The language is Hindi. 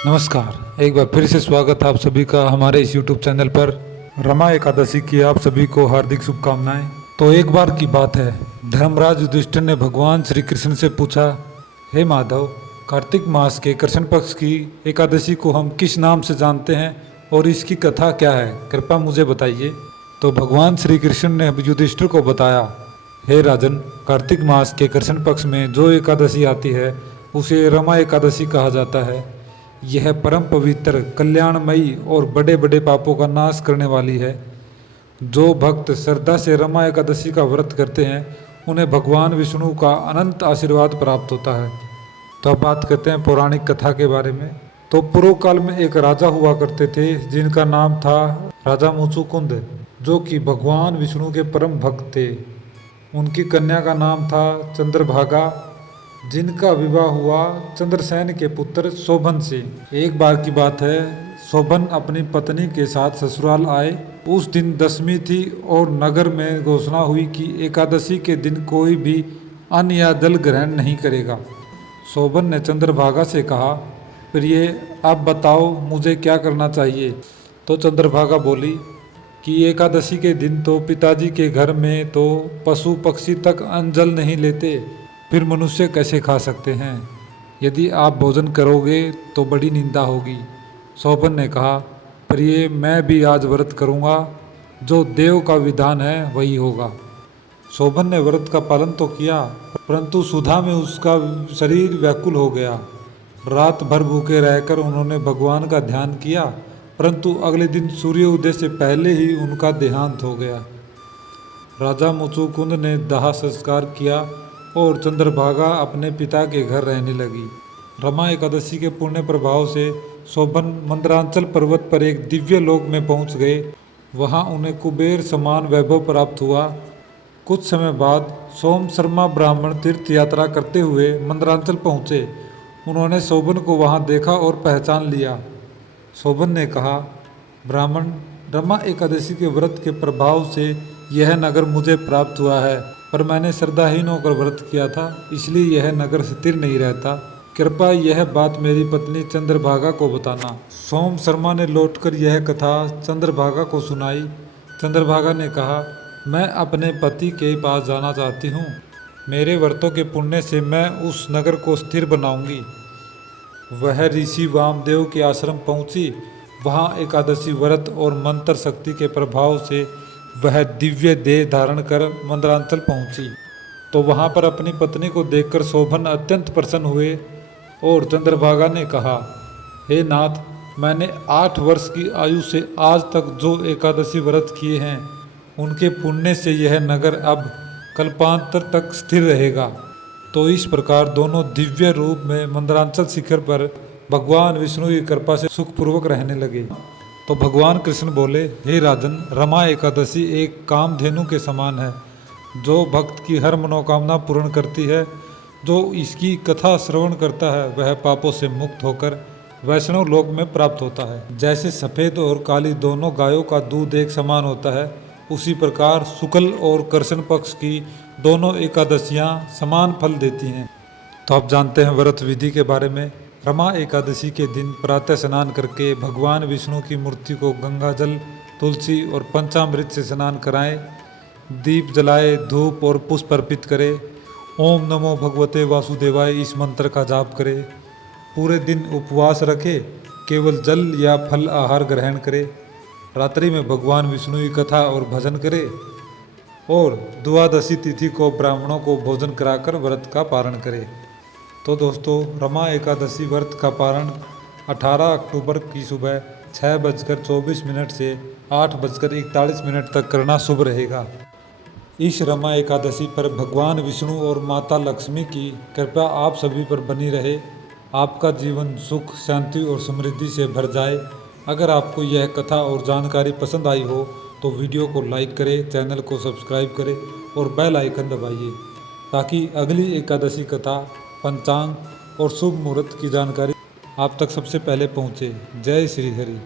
नमस्कार, एक बार फिर से स्वागत है आप सभी का हमारे इस YouTube चैनल पर। रमा एकादशी की आप सभी को हार्दिक शुभकामनाएं। तो एक बार की बात है, धर्मराज युधिष्ठिर ने भगवान श्री कृष्ण से पूछा, हे माधव, कार्तिक मास के कृष्ण पक्ष की एकादशी को हम किस नाम से जानते हैं और इसकी कथा क्या है, कृपया मुझे बताइए। तो भगवान श्री कृष्ण ने युधिष्ठिर को बताया, हे राजन, कार्तिक मास के कृष्ण पक्ष में जो एकादशी आती है उसे रमा एकादशी कहा जाता है। यह परम पवित्र, कल्याणमयी और बड़े बड़े पापों का नाश करने वाली है। जो भक्त श्रद्धा से रमा एकादशी का व्रत करते हैं उन्हें भगवान विष्णु का अनंत आशीर्वाद प्राप्त होता है। तो अब बात करते हैं पौराणिक कथा के बारे में। तो पूर्व काल में एक राजा हुआ करते थे जिनका नाम था राजा मुचुकुंद, जो कि भगवान विष्णु के परम भक्त थे। उनकी कन्या का नाम था चंद्रभागा, जिनका विवाह हुआ चंद्रसेन के पुत्र शोभन से। एक बार की बात है, शोभन अपनी पत्नी के साथ ससुराल आए। उस दिन दशमी थी और नगर में घोषणा हुई कि एकादशी के दिन कोई भी अन्न या जल ग्रहण नहीं करेगा। शोभन ने चंद्रभागा से कहा, प्रिय, अब बताओ मुझे क्या करना चाहिए। तो चंद्रभागा बोली कि एकादशी के दिन तो पिताजी के घर में तो पशु पक्षी तक अन्न जल नहीं लेते, फिर मनुष्य कैसे खा सकते हैं। यदि आप भोजन करोगे तो बड़ी निंदा होगी। शोभन ने कहा, प्रिय, मैं भी आज व्रत करूंगा, जो देव का विधान है वही होगा। शोभन ने व्रत का पालन तो किया, परंतु सुधा में उसका शरीर व्याकुल हो गया। रात भर भूखे रहकर उन्होंने भगवान का ध्यान किया, परंतु अगले दिन सूर्योदय से पहले ही उनका देहांत हो गया। राजा मुचुकुंद ने दाह संस्कार किया और चंद्रभागा अपने पिता के घर रहने लगी। रमा एकादशी के पुण्य प्रभाव से शोभन मंदरांचल पर्वत पर एक दिव्य लोक में पहुंच गए। वहां उन्हें कुबेर समान वैभव प्राप्त हुआ। कुछ समय बाद सोम शर्मा ब्राह्मण तीर्थ यात्रा करते हुए मंदरांचल पहुंचे। उन्होंने शोभन को वहां देखा और पहचान लिया। शोभन ने कहा, ब्राह्मण, रमा एकादशी के व्रत के प्रभाव से यह नगर मुझे प्राप्त हुआ है, पर मैंने श्रद्धाहीन होकर व्रत किया था, इसलिए यह नगर स्थिर नहीं रहता। कृपया यह बात मेरी पत्नी चंद्रभागा को बताना। सोम शर्मा ने लौटकर यह कथा चंद्रभागा को सुनाई। चंद्रभागा ने कहा, मैं अपने पति के पास जाना चाहती हूँ। मेरे व्रतों के पुण्य से मैं उस नगर को स्थिर बनाऊंगी। वह ऋषि वामदेव के आश्रम पहुंची। वहां एकादशी व्रत और मंत्र शक्ति के प्रभाव से वह दिव्य देह धारण कर मंदरांचल पहुंची। तो वहां पर अपनी पत्नी को देखकर शोभन अत्यंत प्रसन्न हुए और चंद्रभागा ने कहा, हे नाथ, मैंने 8 वर्ष की आयु से आज तक जो एकादशी व्रत किए हैं उनके पुण्य से यह नगर अब कल्पांतर तक स्थिर रहेगा। तो इस प्रकार दोनों दिव्य रूप में मंदरांचल शिखर पर भगवान विष्णु की कृपा से सुखपूर्वक रहने लगे। तो भगवान कृष्ण बोले, हे राजन, रमा एकादशी एक कामधेनु के समान है, जो भक्त की हर मनोकामना पूर्ण करती है। जो इसकी कथा श्रवण करता है वह पापों से मुक्त होकर वैष्णव लोक में प्राप्त होता है। जैसे सफ़ेद और काली दोनों गायों का दूध एक समान होता है, उसी प्रकार शुक्ल और कृष्ण पक्ष की दोनों एकादशियाँ समान फल देती हैं। तो आप जानते हैं व्रत विधि के बारे में। रमा एकादशी के दिन प्रातः स्नान करके भगवान विष्णु की मूर्ति को गंगा जल, तुलसी और पंचामृत से स्नान कराएं। दीप जलाए, धूप और पुष्प अर्पित करें। ओम नमो भगवते वासुदेवाय इस मंत्र का जाप करें। पूरे दिन उपवास रखें, केवल जल या फल आहार ग्रहण करें। रात्रि में भगवान विष्णु की कथा और भजन करें और द्वादशी तिथि को ब्राह्मणों को भोजन कराकर व्रत का पारण करें। तो दोस्तों, रमा एकादशी व्रत का पारण 18 अक्टूबर की सुबह 6:24 से 8:41 तक करना शुभ रहेगा। इस रमा एकादशी पर भगवान विष्णु और माता लक्ष्मी की कृपा आप सभी पर बनी रहे। आपका जीवन सुख, शांति और समृद्धि से भर जाए। अगर आपको यह कथा और जानकारी पसंद आई हो तो वीडियो को लाइक करें, चैनल को सब्सक्राइब करें और बेल आइकन दबाइए, ताकि अगली एकादशी कथा, पंचांग और शुभ मुहूर्त की जानकारी आप तक सबसे पहले पहुँचे। जय श्री हरि।